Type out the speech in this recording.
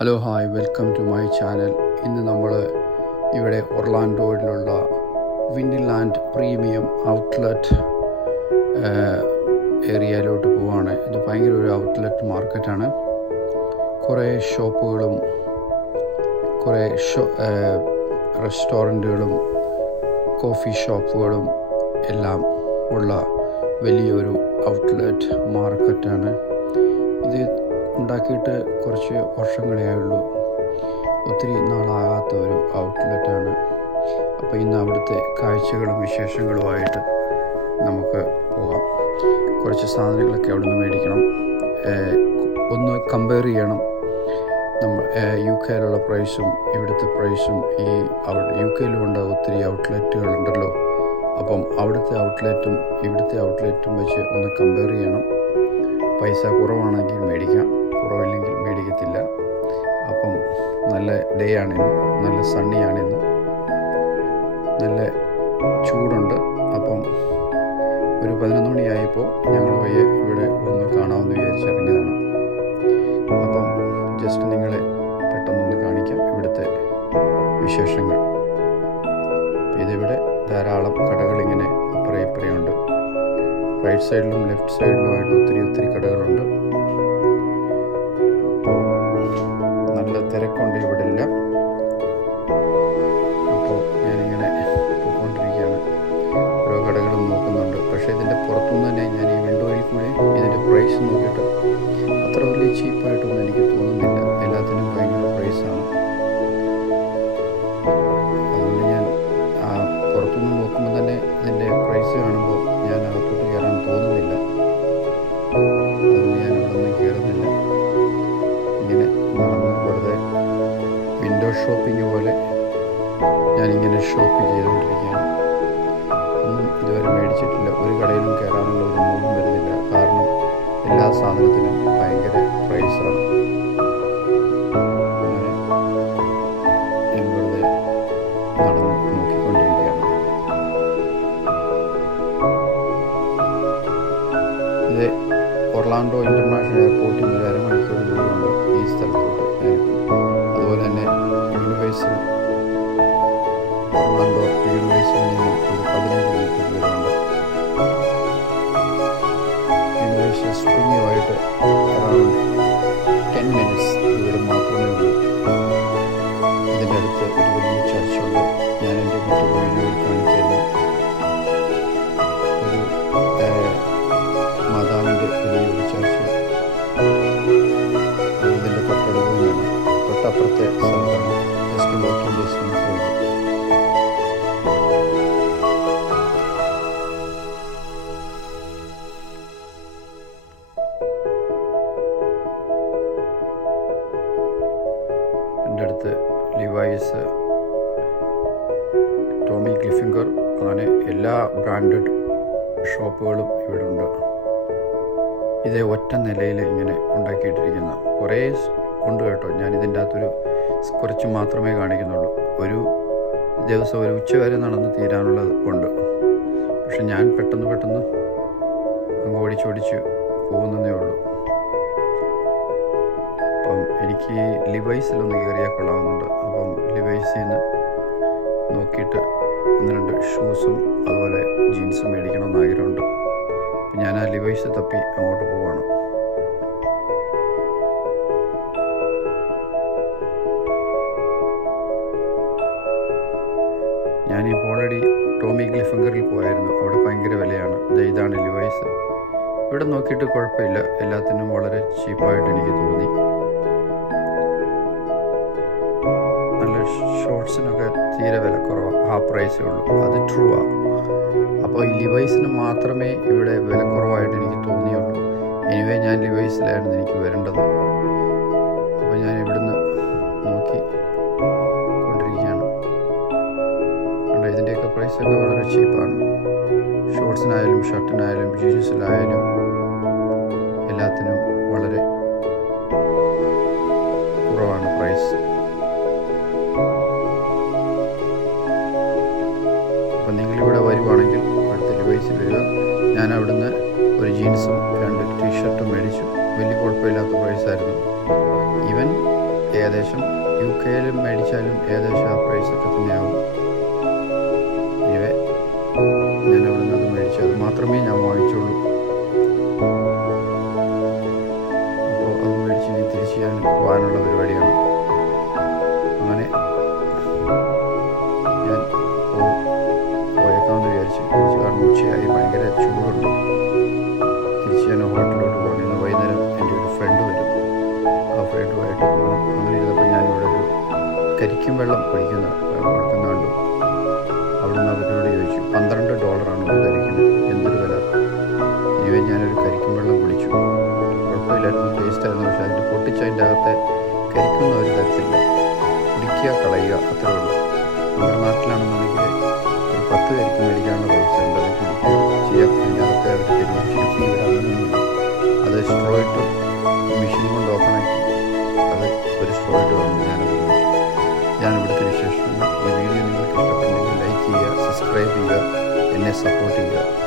Hello hi, welcome to my channel. ഇന്ന് നമ്മൾ ഇവിടെ ഒർലാൻഡോയിലുള്ള വിൻഡിലാൻഡ് പ്രീമിയം ഔട്ട്ലെറ്റ് ഏരിയയിലോട്ട് പോവുകയാണ്. ഇത് ഭയങ്കര ഒരു ഔട്ട്ലെറ്റ് മാർക്കറ്റാണ്. കുറേ ഷോപ്പുകളും കുറേ റെസ്റ്റോറൻറ്റുകളും കോഫി ഷോപ്പുകളും എല്ലാം ഉള്ള വലിയൊരു ഔട്ട്ലെറ്റ് മാർക്കറ്റാണ്. ഇത് ഉണ്ടാക്കിയിട്ട് കുറച്ച് വർഷങ്ങളേ ആയുള്ളൂ. ഒത്തിരി നാളാകാത്ത ഒരു ഔട്ട്ലെറ്റാണ്. അപ്പോൾ ഇന്ന് അവിടുത്തെ കാഴ്ചകളും വിശേഷങ്ങളുമായിട്ട് നമുക്ക് പോകാം. കുറച്ച് സാധനങ്ങളൊക്കെ അവിടെ നിന്ന് മേടിക്കണം. ഒന്ന് കമ്പയർ ചെയ്യണം നമ്മൾ UK-യിലുള്ള പ്രൈസും ഇവിടുത്തെ പ്രൈസും. UK-യിലുമുണ്ട് ഒത്തിരി ഔട്ട്ലെറ്റുകളുണ്ടല്ലോ. അപ്പം അവിടുത്തെ ഔട്ട്ലെറ്റും ഇവിടുത്തെ ഔട്ട്ലെറ്റും വെച്ച് ഒന്ന് കമ്പയർ ചെയ്യണം. പൈസ കുറവാണെങ്കിൽ മേടിക്കാം, കുറവില്ലെങ്കിൽ മേടിക്കത്തില്ല. അപ്പം നല്ല ഡേ ആണിന്ന്, നല്ല സണ്ണിയാണിന്ന്, നല്ല ചൂടുണ്ട്. അപ്പം ഒരു 11 മണിയായപ്പോൾ ഞങ്ങൾ പോയി ഇവിടെ ഒന്ന് കാണാമെന്ന് വിചാരിച്ചിറങ്ങിയതാണ്. അപ്പം ജസ്റ്റ് നിങ്ങളെ പെട്ടെന്നൊന്ന് കാണിക്കാം ഇവിടുത്തെ വിശേഷങ്ങൾ. ഇതിവിടെ ധാരാളം കടകളിങ്ങനെ അപ്പുറം ഇപ്പുറയുണ്ട്. റൈറ്റ് സൈഡിലും ലെഫ്റ്റ് സൈഡിലുമായിട്ട് ഒത്തിരി കടകളുണ്ട്. അപ്പോൾ നല്ല തിരക്കുണ്ട് ഇവിടെ എല്ലാം. അപ്പോൾ ഞാനിങ്ങനെ പോയിക്കൊണ്ടിരിക്കുകയാണ്, ഓരോ കടകളും നോക്കുന്നുണ്ട്. പക്ഷേ ഇതിൻ്റെ പുറത്തുനിന്ന് തന്നെ ഞാൻ ഈ വിൻഡോയിൽ കൂടെ ഇതിൻ്റെ പ്രൈസ് നോക്കിയിട്ട് അത്ര വലിയ ചീപ്പായിട്ടൊന്നും എനിക്ക് തോന്നുന്നില്ല. എല്ലാത്തിനും ഭയങ്കര പ്രൈസാണ്. അതുകൊണ്ട് ഞാൻ പുറത്തുനിന്ന് നോക്കുമ്പോൾ തന്നെ ഇതിൻ്റെ പ്രൈസ് കാണുമ്പോൾ ഞാൻ അകത്തോട്ട് കയറാൻ തോന്നുന്നില്ല. അതുകൊണ്ട് ഞാൻ അവിടെ നിന്ന് കയറുന്നില്ല. ഇങ്ങനെ നടന്ന് വെറുതെ വിൻഡോ ഷോപ്പിംഗ് പോലെ ഞാനിങ്ങനെ ഷോപ്പ് ചെയ്തുകൊണ്ടിരിക്കുകയാണ്. ഒന്നും ഇതുവരെ മേടിച്ചിട്ടില്ല. ഒരു കടയിലും കയറാനുള്ള ഒരു മൂഡും വരുന്നില്ല. കാരണം എല്ലാ സാധനത്തിനും ഭയങ്കര പ്രൈസാണ്. അങ്ങനെ ഞാൻ വെറുതെ നടന്ന് നോക്കിക്കൊണ്ടിരിക്കുകയാണ്. ഇത് ഒർലാൻഡോ ഇൻ്റർനാഷണൽ എയർപോർട്ടിൽ നിന്ന് 1.5 മണിക്കൂർ ദൂരമുണ്ട് ഈ സ്ഥലത്തോട്ട്. അതുപോലെ തന്നെ ഒർലാൻഡോ യൂണിവേഴ്സിറ്റിയിൽ നിന്നും ഒരു 15 മിനിറ്റ് ദൂരമുണ്ട്. യൂണിവേഴ്സിറ്റി സ്പ്രിങ്ങുമായിട്ട് അറൗണ്ട് 10 മിനിറ്റ്സ് ദൂരം മാത്രമേ ഉള്ളൂ. ഇതിൻ്റെ അടുത്ത് ഒരു വലിയ ചർച്ചുണ്ട്. ഞാൻ എൻ്റെ മറ്റൊരു വീഡിയോയിൽ കാണിച്ചിരുന്നു. ഒരു മാതാവിൻ്റെ വലിയൊരു ചർച്ച് ഇതിൻ്റെ തൊട്ടടുത്ത് തൊട്ടപ്പുറത്തെ സ്ഥലത്താണ്. ജസ്റ്റ് വാക്കിംഗ് ഡിസ്റ്റൻസ് ഉള്ളൂ. എൻ്റെ അടുത്ത് ലിവൈസ്, ടോമി ഹിൽഫിഗർ, അങ്ങനെ എല്ലാ ബ്രാൻഡഡ് ഷോപ്പുകളും ഇവിടെ ഉണ്ട്. ഇതേ ഒറ്റ നിലയിൽ ഇങ്ങനെ ഉണ്ടാക്കിയിട്ടിരിക്കുന്ന കുറേ ഉണ്ട് കേട്ടോ. ഞാൻ ഇതിൻ്റെ അകത്തൊരു കുറച്ച് മാത്രമേ കാണിക്കുന്നുള്ളൂ. ഒരു ദിവസം ഒരു ഉച്ച വരെ നടന്ന് തീരാനുള്ളത് ഉണ്ട്. പക്ഷെ ഞാൻ പെട്ടെന്ന് അങ്ങ് ഓടിച്ചോടിച്ച് പോകുന്നതേ ഉള്ളൂ. അപ്പം എനിക്ക് ലിവൈസിലൊന്ന് കയറിയാൽ കൊള്ളാവുന്നുണ്ട്. അപ്പം ലിവൈസിൽ നിന്ന് നോക്കിയിട്ട് 1-2 ഷൂസും അതുപോലെ ജീൻസും മേടിക്കണമെന്ന് ആഗ്രഹമുണ്ട്. അപ്പം ഞാൻ ആ ലിവൈസ് തപ്പി അങ്ങോട്ട് പോവാണ്. ഞാനിപ്പോൾ ഓൾറെഡി ടോമി ഹിൽഫിഗറിൽ പോയായിരുന്നു. അവിടെ ഭയങ്കര വിലയാണ്. ഇതാണ് ലിവൈസ്. ഇവിടെ നോക്കിയിട്ട് കുഴപ്പമില്ല, എല്ലാത്തിനും വളരെ ചീപ്പായിട്ട് എനിക്ക് തോന്നി. നല്ല ഷോർട്സിനൊക്കെ തീരെ വില കുറവാണ്, ഹാഫ് പ്രൈസേ ഉള്ളൂ. അത് ട്രൂ ആണ്. അപ്പോൾ ഈ ലിവൈസിന് മാത്രമേ ഇവിടെ വില കുറവായിട്ട് എനിക്ക് തോന്നിയുള്ളൂ. എനിവേ ഞാൻ ലിവൈസിലായിരുന്നു എനിക്ക് വരേണ്ടത്. അപ്പോൾ ഞാൻ ഇവിടുന്ന് നോക്കി കൊണ്ടിരിക്കുകയാണ്. കണ്ടോ, ഇതിൻ്റെയൊക്കെ പ്രൈസൊക്കെ വളരെ ചീപ്പാണ്. ഷോർട്സിനായാലും ഷർട്ടിനായാലും ജീൻസിലായാലും എല്ലാത്തിനും വളരെ കുറവാണ് പ്രൈസ്. അപ്പം നിങ്ങളിവിടെ വരുവാണെങ്കിൽ അടുത്ത ലിവൈസിൽ വരിക. ഞാൻ അവിടുന്ന് ഒരു ജീൻസും 2 ടീഷർട്ടും മേടിച്ചു. വലിയ കുഴപ്പമില്ലാത്ത പ്രൈസായിരുന്നു. ഈവൻ ഏകദേശം UK-ലും മേടിച്ചാലും ഏകദേശം ആ പ്രൈസൊക്കെ തന്നെയാവും. ഇവ ഞാൻ അവിടെ നിന്ന് അത് മേടിച്ചു. അത് മാത്രമേ ഞാൻ വാങ്ങിച്ചുള്ളൂ. അപ്പോൾ അത് മേടിച്ച് ഇനി തിരിച്ച് ഞാൻ പോകാനുള്ള പരിപാടിയാണ്. അങ്ങനെ ഞാൻ പോയേക്കാമെന്ന് വിചാരിച്ചു. കാരണം ഉച്ചയായി, ഭയങ്കര ചൂടുണ്ട്. തിരിച്ച് ഞാൻ ഹോട്ടലിലോട്ട് പോകണം. ഇന്ന് വൈകുന്നേരം എൻ്റെ ഒരു ഫ്രണ്ട് വരും. ആ ഫ്രണ്ടുമായിട്ട് പോകണം. അങ്ങനെ ഇരുന്നപ്പോൾ ഞാനിവിടെ ഒരു കരിക്കും വെള്ളം കൊടുക്കുന്നുണ്ട്. അവിടുന്ന് അവരോട് ചോദിച്ചു. $12 ഒരു കരിക്കിന്. എന്തൊരു വില! ഇവൻ ഞാനൊരു കരിക്കും വെള്ളം കുടിച്ചു. കുഴപ്പമില്ലായിരുന്നു, ടേസ്റ്റായിരുന്നു. പക്ഷേ അതിൻ്റെ പൊട്ടിച്ചതിൻ്റെ അകത്തെ കരിക്കുന്ന ഒരു തരത്തില്ല. കുടിക്കുക, കളയുക, അത്രേ ഉള്ളൂ. നമ്മുടെ നാട്ടിലാണെന്നുണ്ടെങ്കിൽ ഒരു 10 കരിക്ക് മേടിക്കാനുള്ള പൈസ ഉണ്ട്. അത് കുടിക്കുക ചെയ്യാം. അതിൻ്റെ അകത്തെ അവർ തീരുമാനിച്ചു. ഇവിടെ അങ്ങനെയൊന്നുമില്ല. അത് സ്ട്രോ ഇട്ട് മെഷീൻ കൊണ്ട് ഓപ്പണാക്കി അത് ഒരു സ്ട്രോ ഇട്ട് വന്നു. ഞാനത് കുടിച്ചു. ഇതാണ് ഇവിടുത്തെ വിശേഷങ്ങൾ. ഈ വീഡിയോ നിങ്ങൾക്ക് ഇഷ്ടപ്പെട്ടെങ്കിൽ ലൈക്ക് ചെയ്യുക, സബ്സ്ക്രൈബ് ചെയ്യുക, എന്നെ സപ്പോർട്ട് ചെയ്യുക.